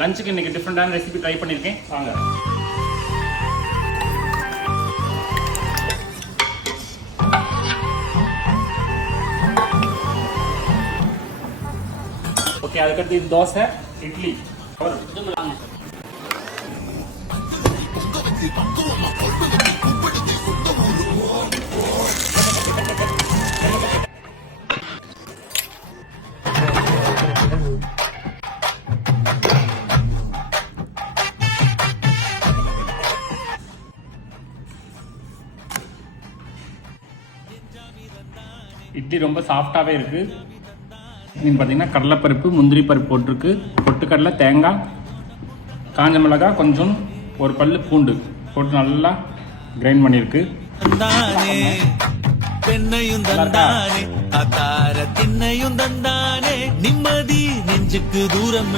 லஞ்சுக்கு இன்னைக்கு டிஃப்ரெண்டான ரெசிபி ட்ரை பண்ணியிருக்கேன். வாங்க. ஓகே, அதுக்கடுத்து இது தோசை, இட்லி. இட்லி ரொம்ப சாஃப்டாகவே இருக்குது. இன்னும் பார்த்தீங்கன்னா கடலைப்பருப்பு, முந்திரி பருப்பு போட்டிருக்கு, பொட்டுக்கடலை, தேங்காய், காஞ்ச மிளகாய், கொஞ்சம் ஒரு பல்லு பூண்டு போட்டு நல்லா கிரைண்ட் பண்ணியிருக்கு. பெண்ணையும் தந்தானே அத்தார திண்ணையும் தந்தானே நிம்மதி நெஞ்சுக்கு தூரம்